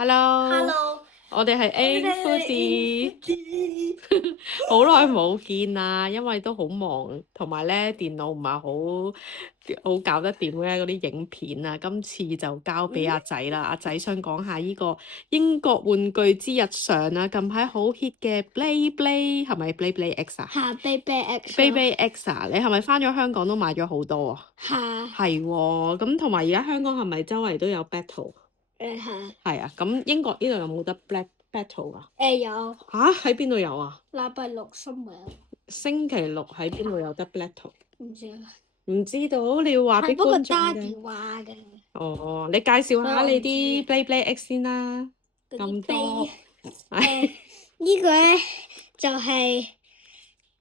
Hello， Hello，我哋係 A 夫子，好耐冇見啦，因為都好忙，同埋咧電腦唔係好搞得掂嘅嗰啲影片啊。今次就交俾阿仔啦，阿仔想講下呢個英國玩具之日常啊，近排好 hit 嘅 Blade，係咪 Blade X 啊？係 Baby Baby X 啊，你係咪翻咗香港都買咗好多啊？係喎，咁同埋而家香港係咪周圍都有 battle？係啊，咁英國呢度有冇得 Black Battle 啊？有。嚇，喺邊度有啊？禮拜六新聞。星期六喺邊度有得 Battle？唔知啊。唔知道，你要話俾不過觀眾爹聽。哋話嘅。哦，你介紹下你啲 Blade X 先啦。咁多。呢個咧就係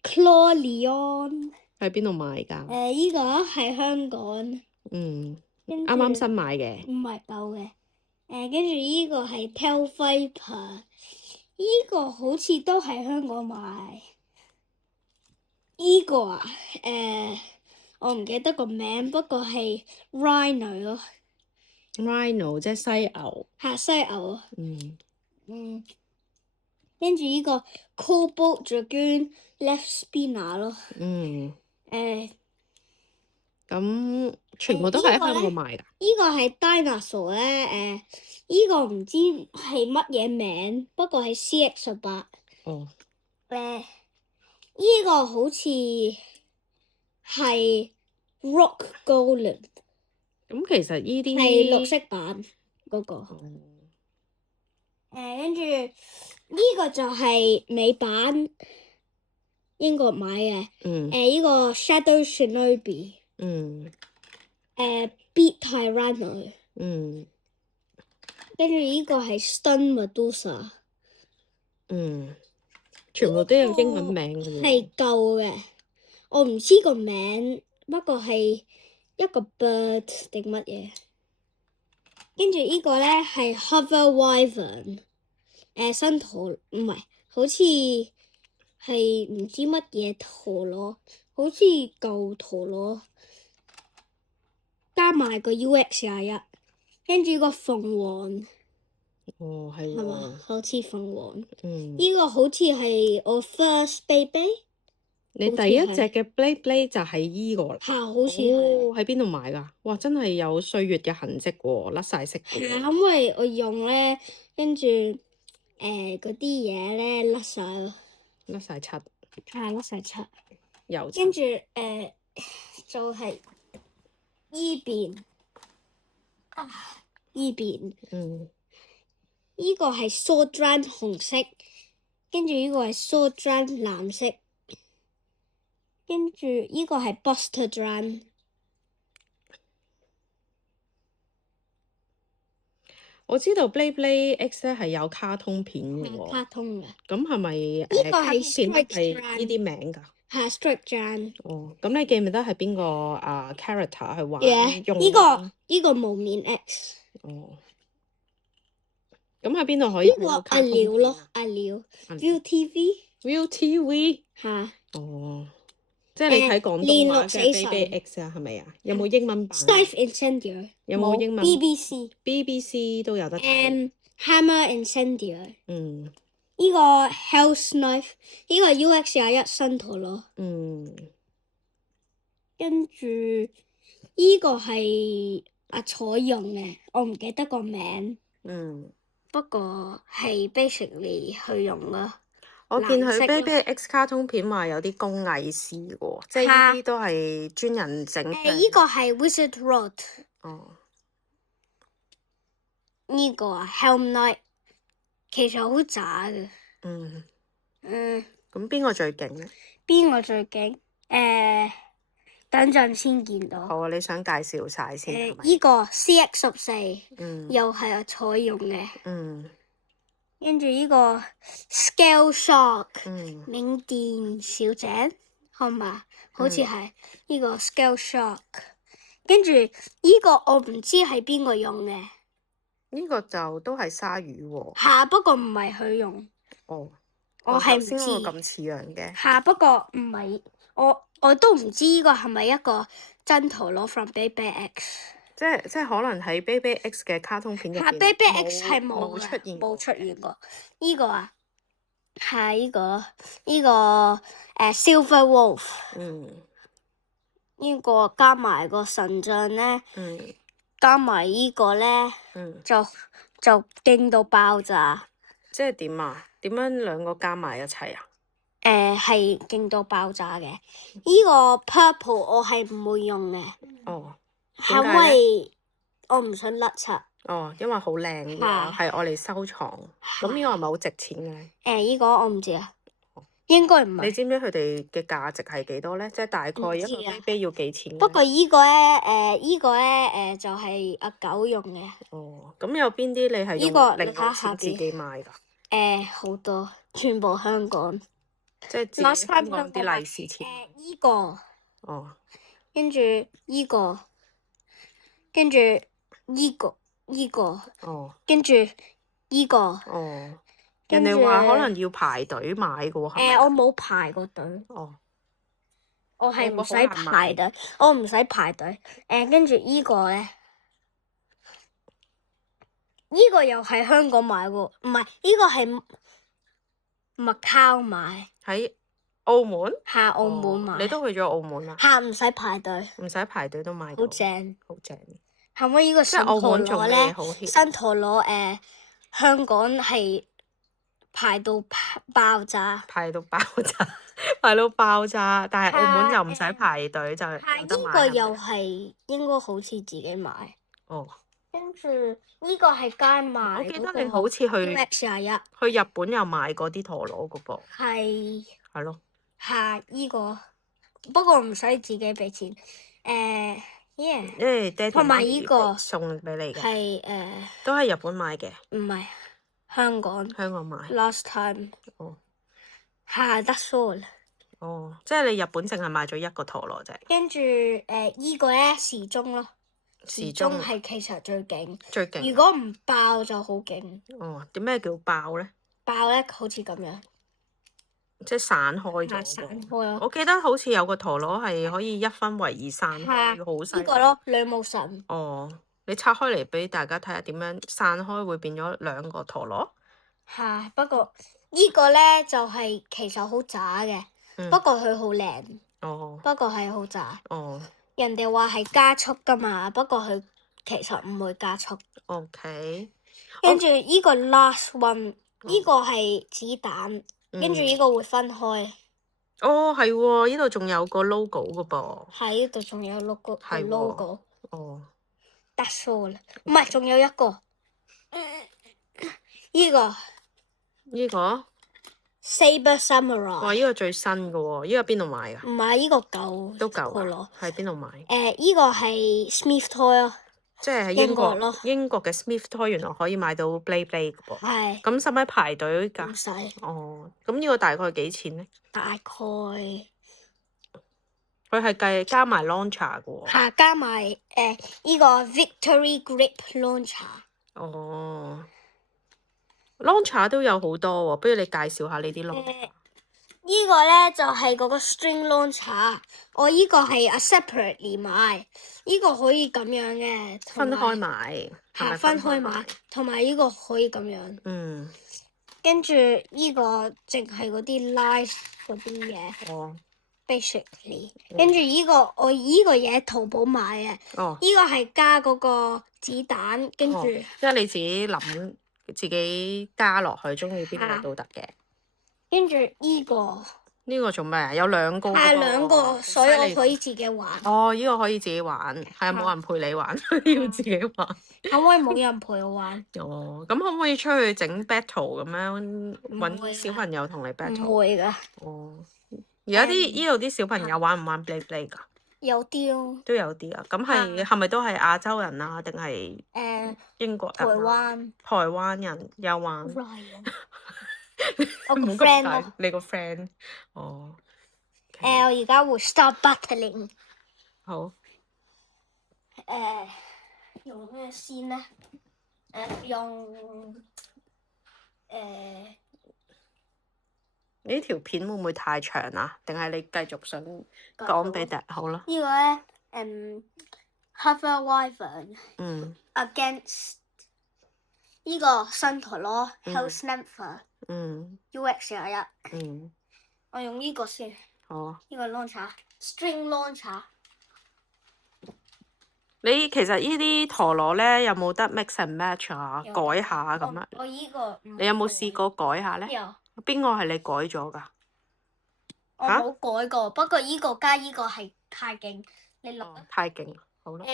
Claudion。喺邊度買㗎？呢個係香港。啱啱新買嘅。唔係舊嘅。跟住呢個係 Tell Viper， 呢個好似都係香港買。呢個啊，我唔記得個名，不過係 Rhino 咯。Rhino 即係犀牛。係犀牛啊。跟住呢個 Cobalt Dragoon Left Spinner 咯。咁全部都喺香港買㗎。呢個係 Dinosaur 咧，呢個唔知係乜嘢名，不過係 CX18。哦。呢個好似係 Rock Golem。咁其實呢啲係綠色版嗰個。跟住呢個就係美版英國買嘅。呢個 Shadow Shinobi。Beat Tyranno。跟住呢個係 Stun Medusa。全部都有英文名嘅喎。係舊嘅，我唔知個名，不過係一個 bird 定乜嘢。跟住呢個咧係 Hover Wyvern。新陀唔係，好似係唔知乜嘢陀螺，好似舊陀螺，加埋個 UX21，跟住個鳳凰。哦，係喎。係嘛？好似鳳凰。呢個好似係我 first baby。你第一隻嘅 Blade 就係依個啦。好似係。喺邊度買㗎？哇，真係有歲月嘅痕跡喎，甩晒色嘅。因為我用咧，跟住嗰啲嘢咧甩晒咯。甩晒漆。甩晒漆。油漆。跟住就係依邊。依邊。呢個係 Sordran 紅色，跟住呢個係 Sordran 藍色，跟住呢個係 Busterdran。我知道 Blade X 咧係有卡通片嘅喎。卡通嘅。咁係咪呢個係 Strike 係呢啲名㗎？係 Strike-Jan。哦，咁你記唔記得係邊個character 去玩用？呢個無面 X。哦。咁喺邊度可以睇到卡通片？阿廖咯，阿廖。ViuTV。嚇。哦。即係你睇廣東話嘅 Baby X 啊，係咪啊？有冇英文版？Steve Incendiary。有冇英文 ？BBC 都有得睇。Hammer Incendiary。呢個 Hell's Knife， 呢個 UX21 新陀螺。跟住呢個係採用嘅，我唔記得個名。不過係 basically 去用啦。我見佢 Baby X 卡通片話有啲工藝師喎，即係呢啲都係專人整。呢個係 Wizard Rod。哦。呢個Helm Knight 其實好渣嘅。咁邊個最勁咧？邊個最勁？等陣先見到。好啊，你想介紹晒先。呢個 CX14。又係採用嘅。跟住呢個 Scale Shock。緬甸小姐，係嘛？好似係呢個 Scale Shock。跟住呢個我唔知係邊個用嘅。呢個就都係鯊魚喎。嚇，不過唔係佢用。哦。我係唔知。咁似樣嘅。嚇，不過唔係，我都唔知呢個係咪一個真陀螺 from Baby X。即係可能喺 Baby X 嘅卡通片入邊 Baby X 係冇出嘅，現過冇出現過。呢個啊，係呢個Silver Wolf。呢個加埋個神像咧，加埋呢個咧，就勁到爆炸。即係點啊？點樣兩個加埋一齊啊？係勁到爆炸嘅。呢個 purple 我係唔會用嘅。哦，係因為我唔想甩漆。哦，因為好靚嘅，係我嚟收藏。咁呢個係咪好值錢嘅咧？呢個我唔知啊，應該唔係。你知唔知佢哋嘅價值係幾多咧？即係大概一個 baby 要幾錢？不過呢個咧，呢個咧，就係阿狗用嘅。哦，咁有邊啲你係用零用錢自己買㗎？好多，全部香港。即係自己香港啲利是錢。呢個。哦。跟住呢個，跟住呢個，呢個。哦。跟住呢個。哦。人哋話可能要排隊買㗎喎，係咪？我冇排過隊。哦。我係唔使排隊，我唔使排隊。跟住呢個咧，呢個又係香港買喎，唔係呢個係麥卡買。喺澳門？係澳門買。你都去咗澳門啊？係唔使排隊。唔使排隊都買到。好正，好正。係咪呢個新陀螺咧？新陀螺香港係排到爆炸。排到爆炸，但係澳門就唔使排隊就有得買。呢個又係應該好似自己買。哦。跟住呢個係街賣。我記得你好似去日本有買過啲陀螺㗎噃。係。係咯。係呢個，不過唔使自己俾錢。同埋呢個送俾你嘅。係都係日本買嘅。唔係香港。香港買。Last time。哦。係得數。哦，即係你日本淨係買咗一個陀螺啫。跟住呢個咧時鐘咯，時鐘係其實最勁。最勁。如果唔爆就好勁。哦，點咩叫爆咧？爆咧好似咁樣。即係散開咗。散開咯。我記得好似有個陀螺係可以一分為二散開，好犀利。呢個咯，女武神。哦，你拆開嚟俾大家睇下點樣散開會變咗兩個陀螺。係，不過呢個咧就係其實好渣嘅。不過佢好靚。哦。不過係好渣。哦。人哋話係加速㗎嘛，不過佢其實唔會加速。OK。跟住呢個 last one，呢個係子彈，跟住呢個會分開。哦，係喎，呢度仲有個 logo 㗎噃。係，呢度仲有 logo。係 logo。哦。得數啦，唔係，仲有一個。呢個。呢個。Saber Samurai。哇！呢個最新嘅喎，呢個邊度買㗎？唔係，呢個舊。都舊啊。喺邊度買？呢個係 Smith Toy 咯。即係喺英國咯。英國嘅 Smith Toy 原來可以買到 Blade 嘅噃。係。咁使唔使排隊㗎？唔使。哦，咁呢個大概幾錢咧？大概。佢係計加埋 launcher 嘅喎。係加埋呢個 Victory Grip Launcher。哦。launcher 都有好多喎，不如你介紹下呢啲 launcher。呢個咧就係嗰個 string launcher，我呢個係 separately 買，呢個可以咁樣嘅，分開買，係分開買，同埋呢個可以咁樣。嗯。跟住呢個淨係嗰啲 light 嗰啲嘢。哦。Basically，跟住呢個我呢個嘢喺淘寶買嘅。哦。呢個係加嗰個子彈，跟住。即係你自己諗，自己加落去，中意邊個都得嘅。跟住呢個做咩啊？有兩個。係兩個，所以我可以自己玩。哦，呢個可以自己玩，係冇人陪你玩，要自己玩。可唔可以冇人陪我玩？哦，咁可唔可以出去整 battle 咁樣揾小朋友同你 battle？唔會㗎。哦，而家呢度啲小朋友玩唔玩 Blade 㗎？有啲咯。都有啲啊，咁係咪都係亞洲人啊？定係英國人？台灣人有玩。我個 friend 咯。你個 friend？哦。我而家會 start battling。好。用咩先咧？用呢條片會唔會太長啊？定係你繼續想講俾大家好啦？呢個咧， Hover Wyvern 嗯 against 呢個新陀螺 House Nympher 嗯 UX21。嗯，我用呢個先，好啊。呢個 launcher string launcher。你其實呢啲陀螺咧有冇得 mix and match 啊？有改下咁啊？我呢個你有冇試過改下咧？有，邊個係你改咗㗎？我冇改過，不過呢個加呢個係太勁，你錄啊。太勁啦，好啦。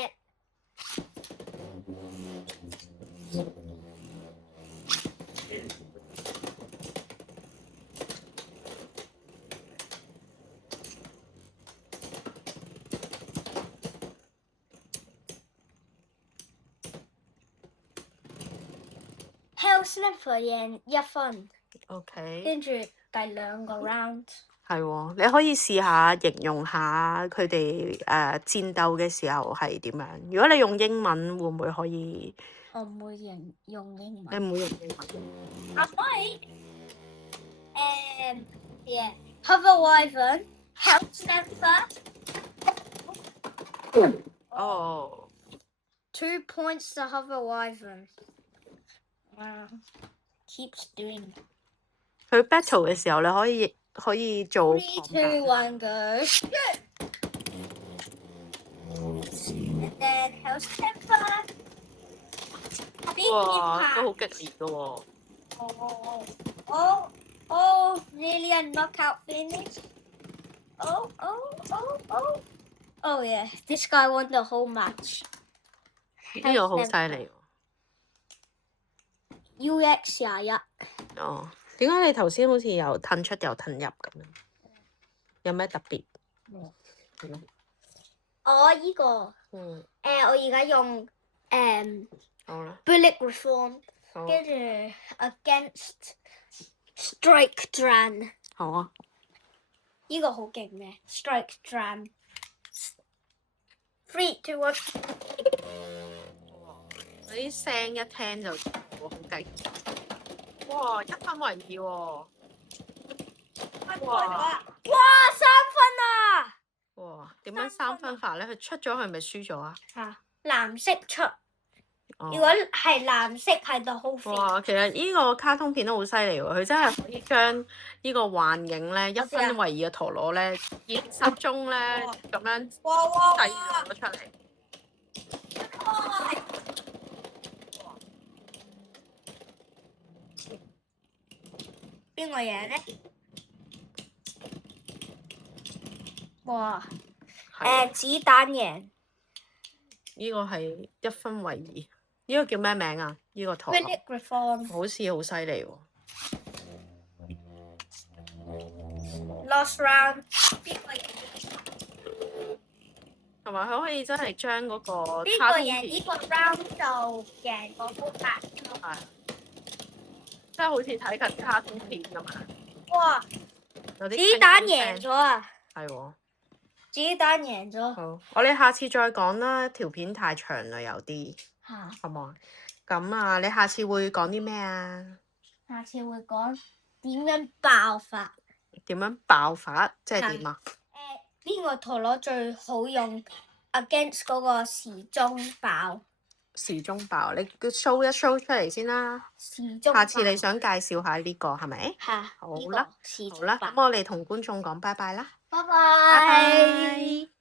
House Nympher 贏1分， OK。跟住第2個 round。係喎，你可以試下形容下佢哋戰鬥嘅時候係點樣。如果你用英文，會唔會可以？我唔會用英文。你唔會用英文？我可以。Hover Wyvern, House Nympher。哦。2 points to Hover Wyvern. Wow. Keeps doing. 佢 battle 嘅時候，你可以做 3, 2, 1, go. And then House Nympher. 哇，都好激烈㗎喎。Oh, nearly a knockout finish. Oh yeah, this guy won the whole match. 呢個好犀利喎。UX21。哦，點解你頭先好似又褪出又褪入咁樣？有咩特別？我依個，我而家用好啦， Bullet Reform，好，跟住 Against Strike Dran。好啊。依個好勁嘅 Strike Dran。3, 2, 1。嗰啲聲一聽就好勁。哇，1分為2喎。哇3分啊！哇，點樣3分法咧？佢出咗佢咪輸咗啊？藍色出。哦，如果係藍色係到好肥。哇，其實呢個卡通片都好犀利喎，佢真係可以將呢個幻影咧1分為2嘅陀螺咧，現實中咧咁樣製造咗出嚟。邊個贏咧？哇！子彈贏。呢個係1分為2，呢個叫咩名啊？呢個陀螺 Bullet Reform。好似好犀利喎。Last round。同埋佢可以真係將嗰個邊個贏呢個 round 就贏嗰個牌。係，即係好似睇緊卡通片咁啊！哇！有啲子彈贏咗啊！係喎。子彈贏咗。好，我哋下次再講啦，條片太長啦，有啲。嚇。好冇啊？咁啊，你下次會講啲咩啊？下次會講點樣爆發。點樣爆發？即係點啊？邊個陀螺最好用 against 嗰個時鐘爆？時鐘爆，你 show 一 show 出嚟先啦。時鐘爆。下次你想介紹下呢個係咪？係。好啦，時鐘好啦，爆。咁我哋同觀眾講拜拜啦。拜拜。拜拜。